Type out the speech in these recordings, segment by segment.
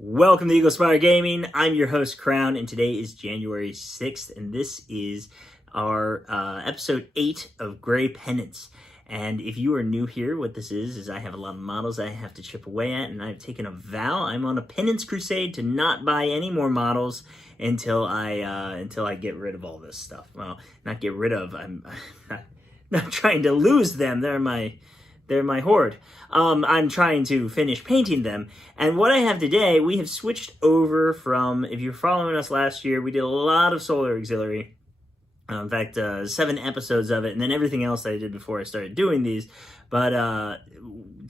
Welcome to Eagle Spire Gaming. I'm your host, Crown, and today is January 6th, and this is our episode 8 of Gray Penance. And if you are new here, what this is I have a lot of models I have to chip away at, and I've taken a vow. I'm on a penance crusade to not buy any more models until I get rid of all this stuff. Well, not get rid of. I'm not trying to lose them. They're my horde. I'm trying to finish painting them. And what I have today, we have switched over from, if you're following us last year, we did a lot of Solar Auxiliary. In fact, 7 episodes of it, and then everything else that I did before I started doing these. But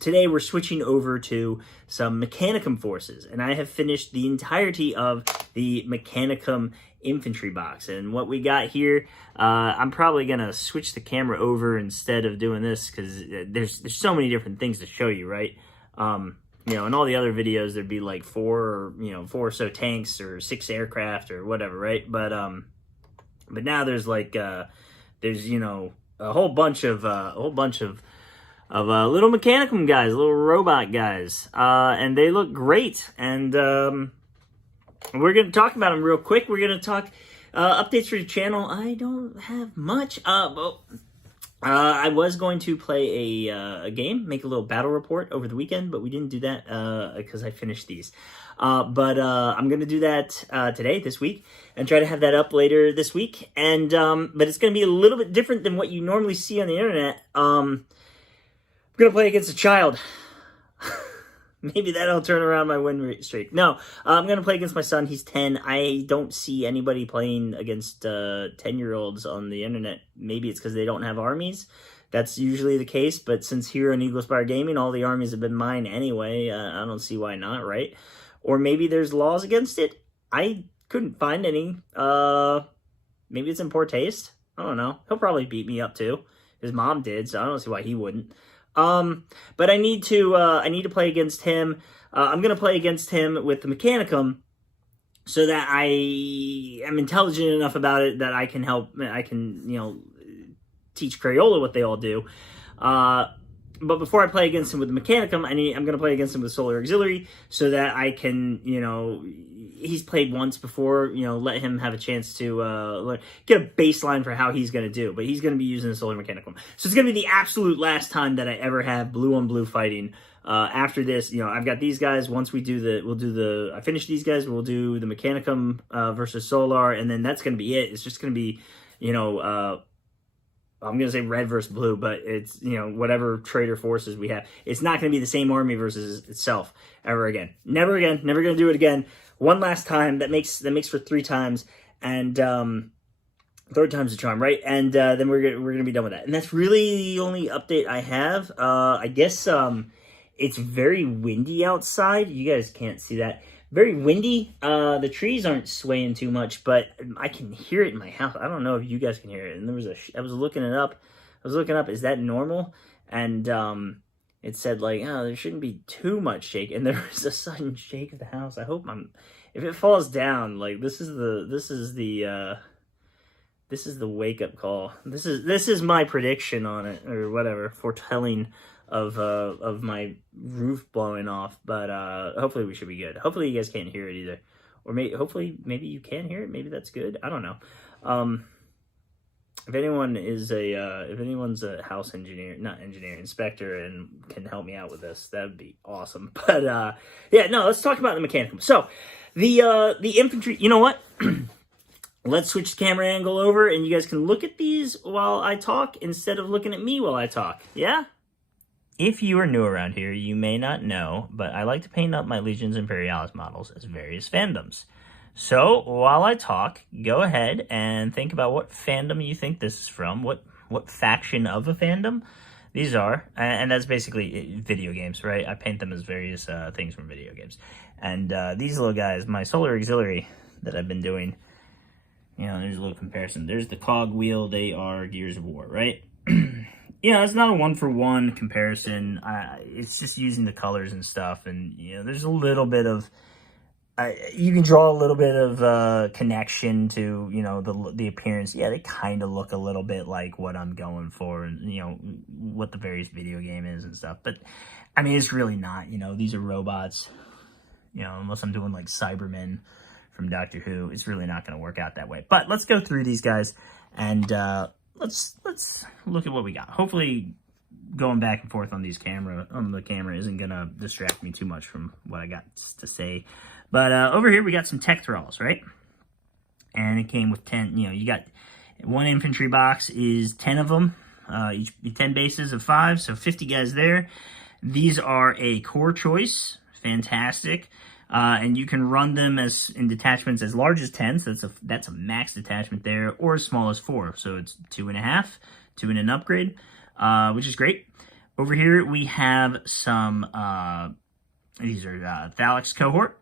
today we're switching over to some Mechanicum forces, and I have finished the entirety of the Mechanicum Infantry box. And what we got here, I'm probably going to switch the camera over instead of doing this, because there's so many different things to show you, right? You know, in all the other videos, there'd be like 4 or so tanks or 6 aircraft or whatever, right? But now there's like there's a whole bunch of little Mechanicum guys, little robot guys, and they look great. And we're gonna talk about them real quick. We're gonna talk updates for the channel. I don't have much. I was going to play a game, make a little battle report over the weekend, but we didn't do that because I finished these. But I'm going to do that today, this week, and try to have that up later this week. And but it's going to be a little bit different than what you normally see on the internet. I'm going to play against a child. Maybe that'll turn around my win streak. No, I'm going to play against my son. He's 10. I don't see anybody playing against 10-year-olds on the internet. Maybe it's because they don't have armies. That's usually the case. But since here on Eagle Spire Gaming, all the armies have been mine anyway, I don't see why not, right? Or maybe there's laws against it. I couldn't find any. Maybe it's in poor taste. I don't know. He'll probably beat me up too. His mom did, so I don't see why he wouldn't. But I need to play against him. I'm gonna play against him with the Mechanicum, so that I am intelligent enough about it that I can help. I can teach Crayola what they all do. But before I play against him with the Mechanicum, I'm going to play against him with Solar Auxiliary, so that I can, he's played once before, let him have a chance to get a baseline for how he's going to do. But he's going to be using the Solar Mechanicum. So it's going to be the absolute last time that I ever have blue on blue fighting. After this, I've got these guys. Once I finish these guys, we'll do the Mechanicum versus Solar, and then that's going to be it. It's just going to be, I'm going to say red versus blue, but it's, whatever traitor forces we have. It's not going to be the same army versus itself ever again. Never again. Never going to do it again. One last time. That makes for 3 times. And third time's the charm, right? And then we're going to be done with that. And that's really the only update I have. I guess it's very windy outside. You guys can't see that. Very windy. The trees aren't swaying too much, but I can hear it in my house. I don't know if you guys can hear it. And I was looking it up. Is that normal? And it said like, oh, there shouldn't be too much shake. And there was a sudden shake of the house. I hope if it falls down, like this is the wake up call. This is my prediction on it, or whatever, foretelling of my roof blowing off. But hopefully we should be good. Hopefully you guys can't hear it either, or maybe you can hear it. Maybe that's good. I don't know. If anyone's a house inspector and can help me out with this, that would be awesome. But yeah, no, let's talk about the Mechanicum. So the infantry, you know what? Let's switch the camera angle over, and you guys can look at these while I talk instead of looking at me while I talk. Yeah? If you are new around here, you may not know, but I like to paint up my Legions Imperialis models as various fandoms. So, while I talk, go ahead and think about what fandom you think this is from, what faction of a fandom these are, and that's basically video games, right? I paint them as various things from video games. And these little guys, my Solar Auxiliary that I've been doing, there's a little comparison. There's the cog wheel, they are Gears of War, right? It's not a one-for-one comparison. It's just using the colors and stuff, and there's a little bit of you can draw a little bit of connection to the appearance. Yeah, they kind of look a little bit like what I'm going for, and what the various video game is and stuff. But I mean, it's really not. These are robots. You know, unless I'm doing like Cybermen from Doctor Who, it's really not going to work out that way. But let's go through these guys, and let's look at what we got. Hopefully, going back and forth on the camera isn't going to distract me too much from what I got to say. But over here, we got some tech thralls, right? And it came with 10, you know, you got one infantry box is 10 of them, each 10 bases of 5, so 50 guys there. These are a core choice, fantastic. And you can run them as in detachments as large as 10, so that's a max detachment there, or as small as 4, so it's 2.5, 2 and an upgrade, which is great. Over here we have some, these are Thalix cohort,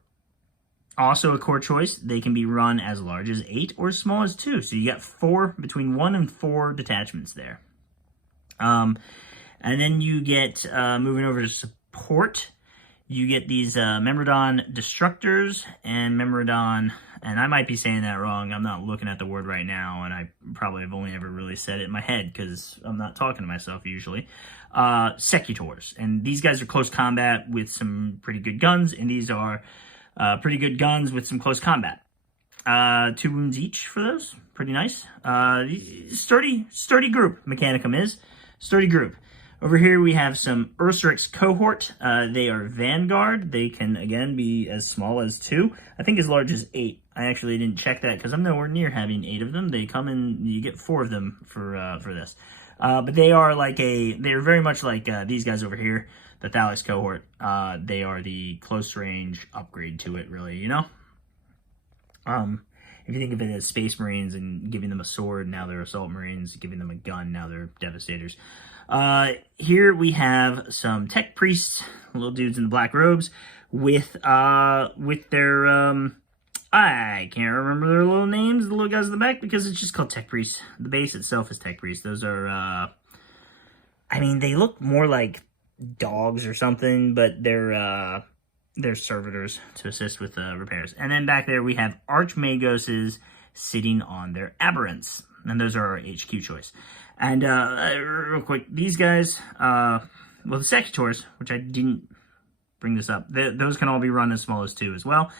also a core choice. They can be run as large as 8 or as small as 2, so you got 4, between 1 and 4 detachments there. And then you get, moving over to support, you get these Memorodon Destructors and Memorodon, and I might be saying that wrong. I'm not looking at the word right now, and I probably have only ever really said it in my head because I'm not talking to myself usually. Secutors, and these guys are close combat with some pretty good guns, and these are pretty good guns with some close combat. 2 wounds each for those, pretty nice. Sturdy group, Mechanicum is. Sturdy group. Over here we have some Ursurix cohort. They are Vanguard. They can, again, be as small as 2. I think as large as 8. I actually didn't check that because I'm nowhere near having 8 of them. They come in, you get 4 of them for this. But they are like they're very much like these guys over here, the Thalix cohort. They are the close range upgrade to it, really, you know? If you think of it as Space Marines and giving them a sword, now they're Assault Marines. Giving them a gun, now they're Devastators. Here we have some Tech Priests, little dudes in the black robes, with their, I can't remember their little names, the little guys in the back, because it's just called Tech Priests. The base itself is Tech Priests. Those are, I mean, they look more like dogs or something, but they're servitors to assist with repairs. And then back there we have Archmagoses sitting on their aberrants, and those are our HQ choice. And real quick, these guys, well, the Secutors, which I didn't bring this up, those can all be run as small as 2 as well.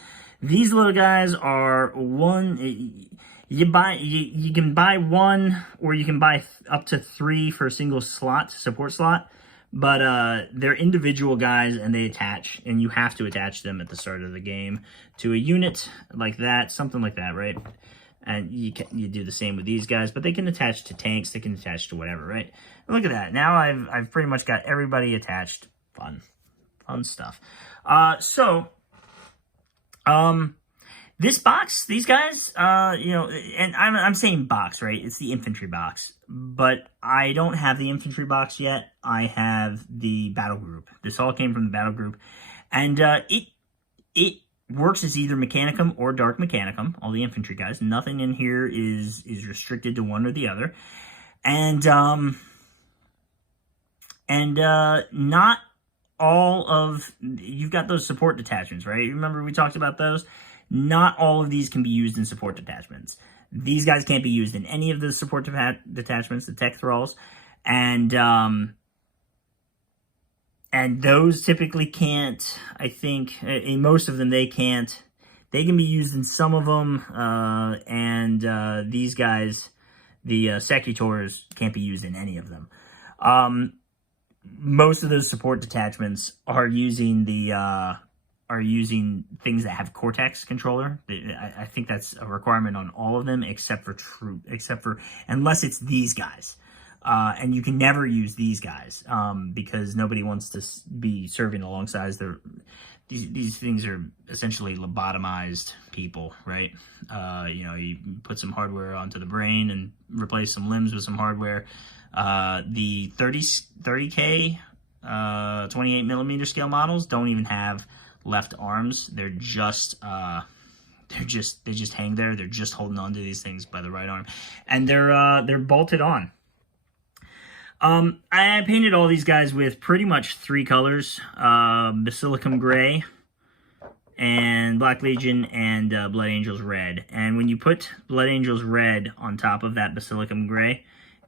These little guys are you can buy 1, or you can buy up to 3 for a single slot, support slot. But they're individual guys, and they attach, and you have to attach them at the start of the game to a unit like that, something like that, right? And you do the same with these guys, but they can attach to tanks, they can attach to whatever, right? And look at that. Now I've pretty much got everybody attached. Fun stuff. This box, these guys, you know, and I'm saying box, right? It's the infantry box, but I don't have the infantry box yet. I have the battle group. This all came from the battle group, and it works as either Mechanicum or Dark Mechanicum. All the infantry guys. Nothing in here is restricted to one or the other, and not all of, you've got those support detachments, right? Remember we talked about those. Not all of these can be used in support detachments. These guys can't be used in any of the support detachments, the tech thralls, and those typically can't. I think in most of them they can't. They can be used in some of them, and these guys, the Secutors, can't be used in any of them. Most of those support detachments are using things that have Cortex controller. I think that's a requirement on all of them, except for unless it's these guys. And you can never use these guys because nobody wants to be serving alongside these things are essentially lobotomized people, right? You know, you put some hardware onto the brain and replace some limbs with some hardware. The 30K 28mm scale models don't even have left arms. They just hang there. They're just holding on to these things by the right arm, and they're bolted on. I painted all these guys with pretty much 3 colors: Basilicum Gray, and Black Legion, and Blood Angels Red. And when you put Blood Angels Red on top of that Basilicum Gray,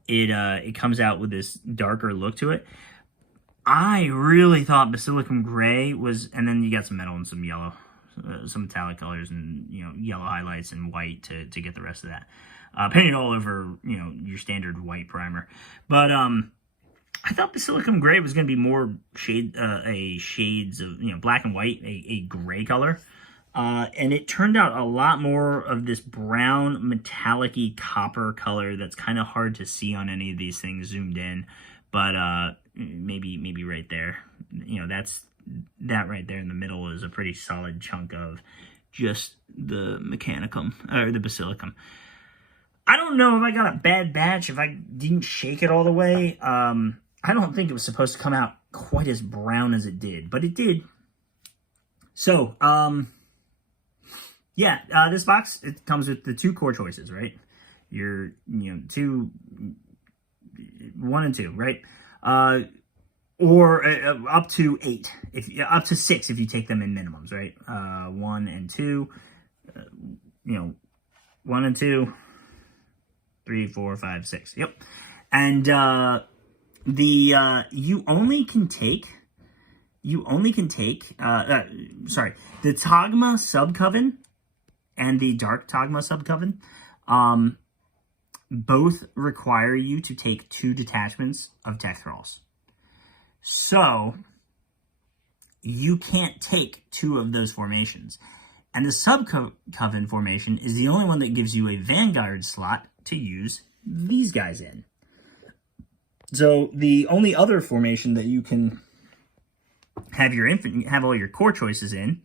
it comes out with this darker look to it. I really thought Basilicum Gray was, and then you got some metal and some yellow, some metallic colors and, you know, yellow highlights and white to get the rest of that. Painted all over, you know, your standard white primer. But I thought Basilicum Gray was going to be more shades of, you know, black and white, a gray color. And it turned out a lot more of this brown metallic-y copper color that's kind of hard to see on any of these things zoomed in. But maybe right there, you know, that right there in the middle is a pretty solid chunk of just the Mechanicum, or the Basilicum. I don't know if I got a bad batch, if I didn't shake it all the way. I don't think it was supposed to come out quite as brown as it did, but it did. So, yeah, this box, it comes with the 2 core choices, right? Your, you know, 1 and 2, right? Or up to 8, up to 6 if you take them in minimums, right? 1 and 2, you know, 1 and 2, 3, 4, 5, 6. Yep. And you only can take sorry, the Togma Subcoven and the Dark Togma Subcoven both require you to take 2 detachments of Tech Thralls. So you can't take 2 of those formations. And the Subcoven formation is the only one that gives you a Vanguard slot to use these guys in. So the only other formation that you can have have all your core choices in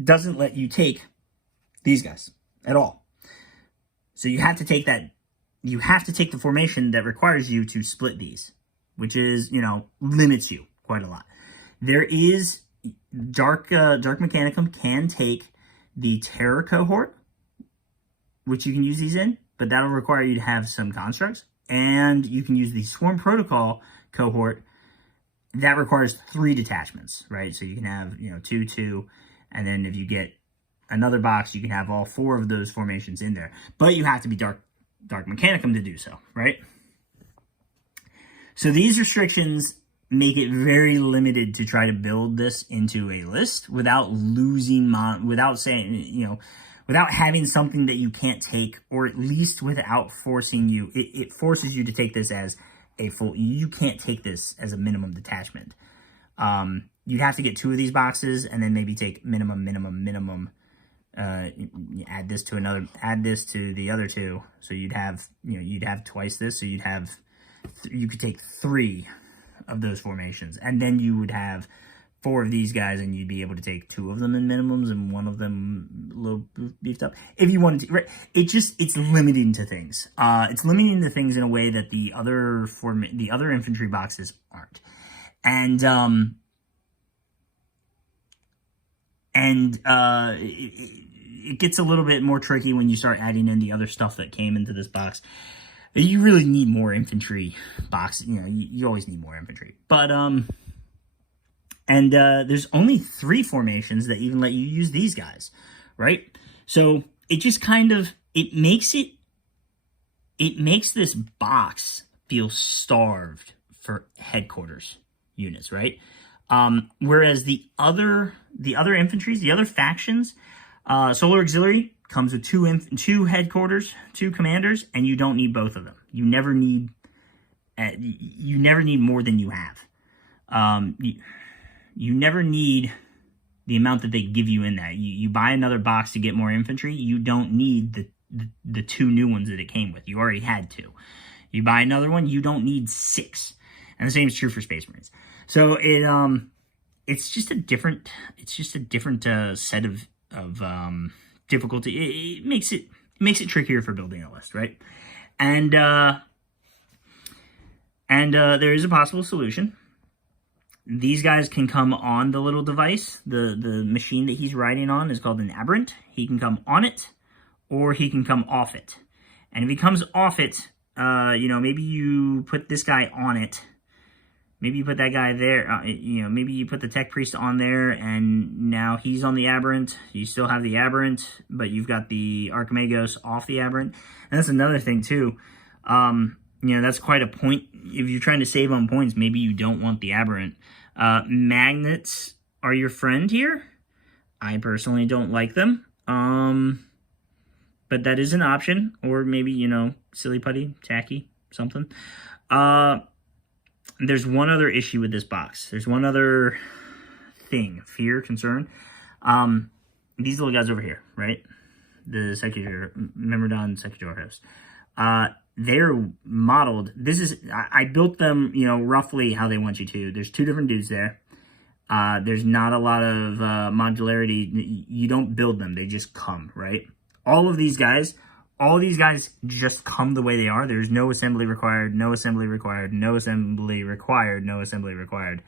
doesn't let you take these guys at all. So you have to take that. You have to take the formation that requires you to split these, which is, you know, limits you quite a lot. There is Dark Mechanicum can take the Terror cohort, which you can use these in, but that'll require you to have some constructs. And you can use the Swarm Protocol cohort. That requires 3 detachments, right? So you can have, you know, 2, 2, and then if you get another box, you can have all 4 of those formations in there. But you have to be Dark Mechanicum to do so, right? So these restrictions make it very limited to try to build this into a list without losing, without saying, you know, without having something that you can't take, or at least without forcing you. It forces you to take this as a full. You can't take this as a minimum detachment. You'd have to get 2 of these boxes and then maybe take minimum. Add this to another. Add this to the other 2. So you'd have, you know, you'd have twice this. So you'd have. You could take 3 of those formations, and then you would have 4 of these guys, and you'd be able to take 2 of them in minimums and 1 of them a little beefed up if you wanted to. Right? It's limiting to things. It's limiting to things in a way that the other infantry boxes aren't, and it gets a little bit more tricky when you start adding in the other stuff that came into this box. You really need more infantry boxes. You know, you always need more infantry. But, there's only 3 formations that even let you use these guys, right? So it just kind of, it makes this box feel starved for headquarters units, right? Whereas the other infantries, the other factions, Solar Auxiliary comes with 2 headquarters, 2 commanders, and you don't need both of them. You never need more than you have. You never need the amount that they give you in that. You buy another box to get more infantry. You don't need the 2 new ones that it came with. You already had 2. You buy another one, you don't need 6. And the same is true for Space Marines. So it's just a different set of difficulty. It makes it trickier for building a list, right? And there is a possible solution. These guys can come on the little device. The machine that he's riding on is called an Aberrant. He can come on it, or he can come off it. And if he comes off it, you know, maybe you put this guy on it. Maybe you put that guy there, you know, maybe you put the Tech Priest on there, and now he's on the Aberrant. You still have the Aberrant, but you've got the Archimagos off the Aberrant. And that's another thing, too. You know, that's quite a point. If you're trying to save on points, maybe you don't want the Aberrant. Magnets are your friend here. I personally don't like them. But that is an option. Or maybe, you know, silly putty, tacky, something. There's one other issue with this box. There's one other thing. Fear, concern. These little guys over here, right? The Secretary, Memordon Secretary host. They're modeled. This is, I built them, you know, roughly how they want you to. There's 2 different dudes there. There's not a lot of modularity. You don't build them. They just come, right? All these guys just come the way they are. There's no assembly required, no assembly required, no assembly required, no assembly required.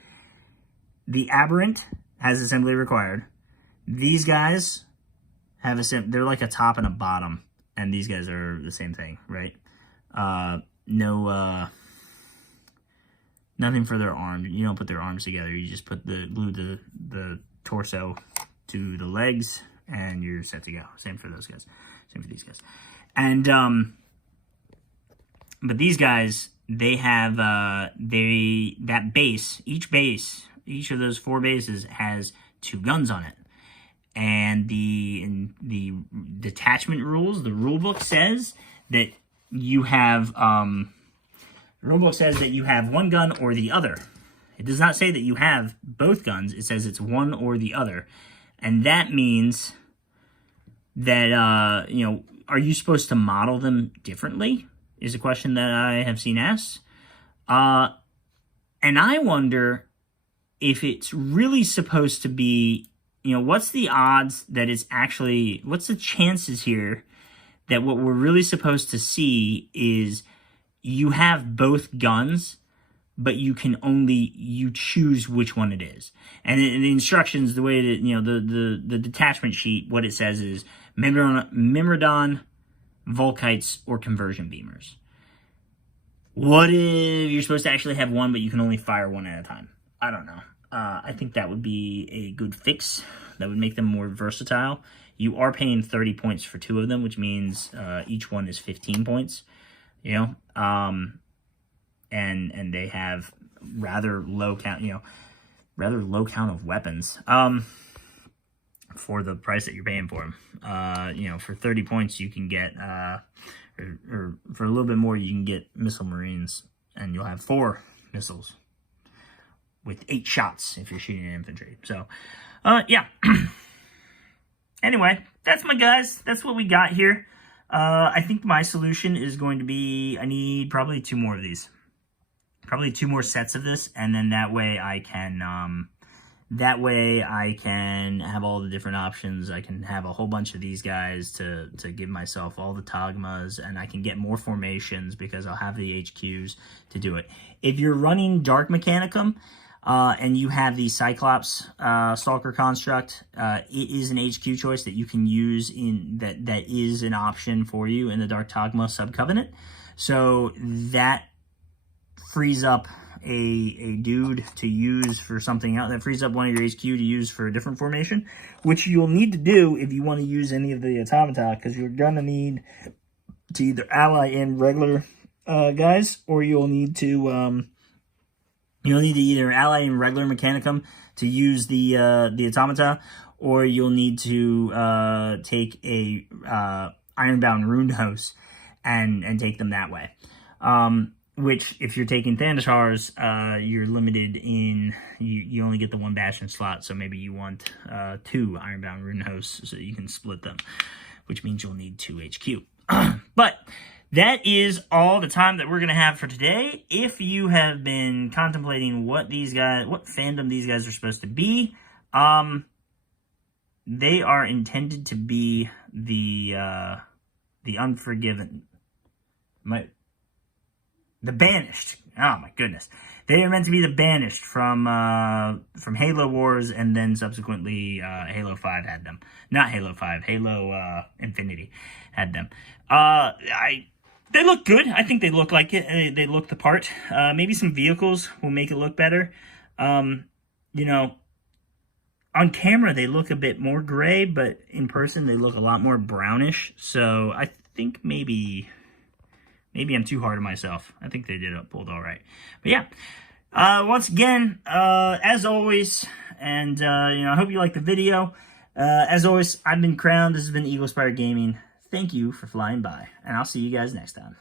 The Aberrant has assembly required. These guys have they're like a top and a bottom, and these guys are the same thing, right? Nothing for their arms. You don't put their arms together. You just put glue the torso to the legs, and you're set to go. Same for those guys. Same for these guys. And but these guys, they have that base. Each of those 4 bases has 2 guns on it. And the detachment rules, the rule book says that you have the rule book says that you have 1 gun or the other. It does not say that you have both guns. It says it's one or the other. And that means that you know, are you supposed to model them differently? Is a question that I have seen asked. And I wonder if it's really supposed to be, you know, what's the odds that it's actually, what's the chances here that what we're really supposed to see is you have both guns, but you can only, you choose which one it is. And in the instructions, the way that, you know, the detachment sheet, what it says is Memordon, Volkites, or conversion beamers. What if you're supposed to actually have one, but you can only fire one at a time? I don't know. I think that would be a good fix. That would make them more versatile. You are paying 30 points for 2 of them, which means each one is 15 points. You know, and they have rather low count. You know, rather low count of weapons. For the price that you're paying for them. You know, for 30 points you can get, or for a little bit more you can get missile marines, and you'll have 4 missiles with 8 shots if you're shooting an infantry. So, yeah. Anyway, that's my guys. That's what we got here. I think my solution is going to be, I need probably 2 more of these. Probably 2 more sets of this, and then that way I can, have all the different options. I can have a whole bunch of these guys to give myself all the Togmas, and I can get more formations because I'll have the HQs to do it. If you're running Dark Mechanicum, and you have the Cyclops Stalker construct, it is an HQ choice that you can use in that is an option for you in the Dark Togma Sub-Covenant. So that frees up a dude to use for something else. That frees up one of your HQ to use for a different formation, which you'll need to do if you want to use any of the automata, because you're going to need to either ally in regular guys, or you'll need to either ally in regular Mechanicum to use the automata, or you'll need to take a Ironbound Rune Host and take them that way. Which, if you're taking Thanatars, you're limited in, you only get the 1 Bastion slot, so maybe you want 2 Ironbound Rune Hosts so that you can split them, which means you'll need 2 HQ. But that is all the time that we're going to have for today. If you have been contemplating what fandom these guys are supposed to be, they are intended to be the Unforgiven. The Banished. Oh my goodness. They are meant to be the Banished from Halo Wars, and then subsequently Halo 5 had them. Not Halo 5, Halo Infinity had them. They look good. I think they look like it. They look the part. Maybe some vehicles will make it look better. You know, on camera they look a bit more gray, but in person they look a lot more brownish. So I think maybe I'm too hard on myself. I think they pulled all right. But yeah, once again, as always, and you know, I hope you liked the video. As always, I've been Crown. This has been Eagle Spire Gaming. Thank you for flying by, and I'll see you guys next time.